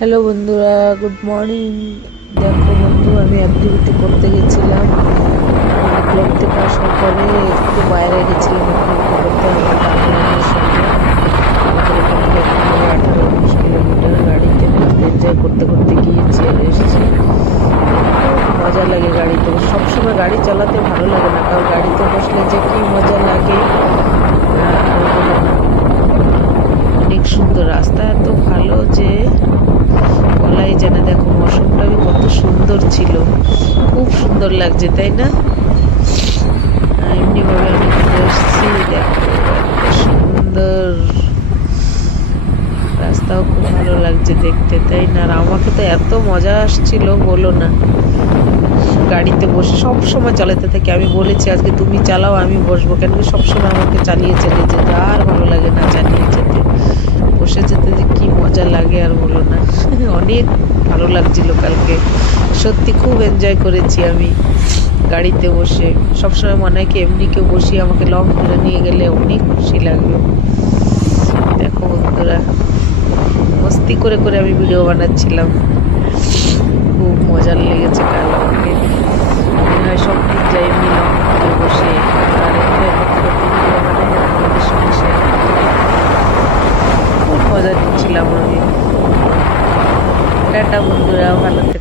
Hello বন্ধুরা, good morning. দেখো বন্ধু, আমি অ্যাক্টিভিটি করতে গেছিলাম। ক্লাব থেকে আসার পরে একটু বাইরে গেছিলাম অ্যাক্টিভিটি করতে আমার দাদুর সঙ্গে। আমাদের এখান থেকে 18-19 কিলোমিটার গাড়িতে খুব এনজয় করতে করতে গিয়েছি আর এসেছি। খুব মজা লাগে গাড়িতে, সবসময় গাড়ি চালাতে ভালো লাগে না, কারণ গাড়িতে বসলে যে কি মজা লাগে আর বলো না। অনেক সুন্দর রাস্তা, এত ভালো যে বলাই যায় না। দেখো মৌসুমটা কত সুন্দর ছিল, খুব সুন্দর লাগছে তাই না? এমনিভাবে আমি ঘুরে এসেছি। দেখো এত সুন্দর রাস্তাও, খুব ভালো লাগছে দেখতে তাই না? আর আমাকে তো এত মজা আসছিল বলো না। গাড়িতে বসে সব সময় চালাতে থাকি, আমি বলেছি আজকে তুমি চালাও আমি বসবো, কেন কি সবসময় আমাকে চালিয়ে চালিয়ে যেতে আর ভালো লাগে না, চালিয়ে যেতে বসে যেতে যে কি মজা লাগে আর বলো না। অনেক ভালো লাগছিল কালকে, সত্যি খুব এনজয় করেছি আমি গাড়িতে বসে। সবসময় মনে হয় কি এমনি কেউ বসিয়ে আমাকে লং ট্যুরে নিয়ে গেলে অনেক খুশি লাগবে। দেখো বন্ধুরা, মস্তি করে করে আমি ভিডিও বানাচ্ছিলাম, খুব মজা লেগেছে কাল আমাকে। মনে হয় সব দিন যাই এমনি লং ট্যুরে বসে আর এনজয় করতে করতে ভিডিও বানাই আর আপনাদের সঙ্গে শেয়ার করতে। খুব মজা নিচ্ছিলাম আমি। টাটা বন্ধুরা, ভালো থেকো।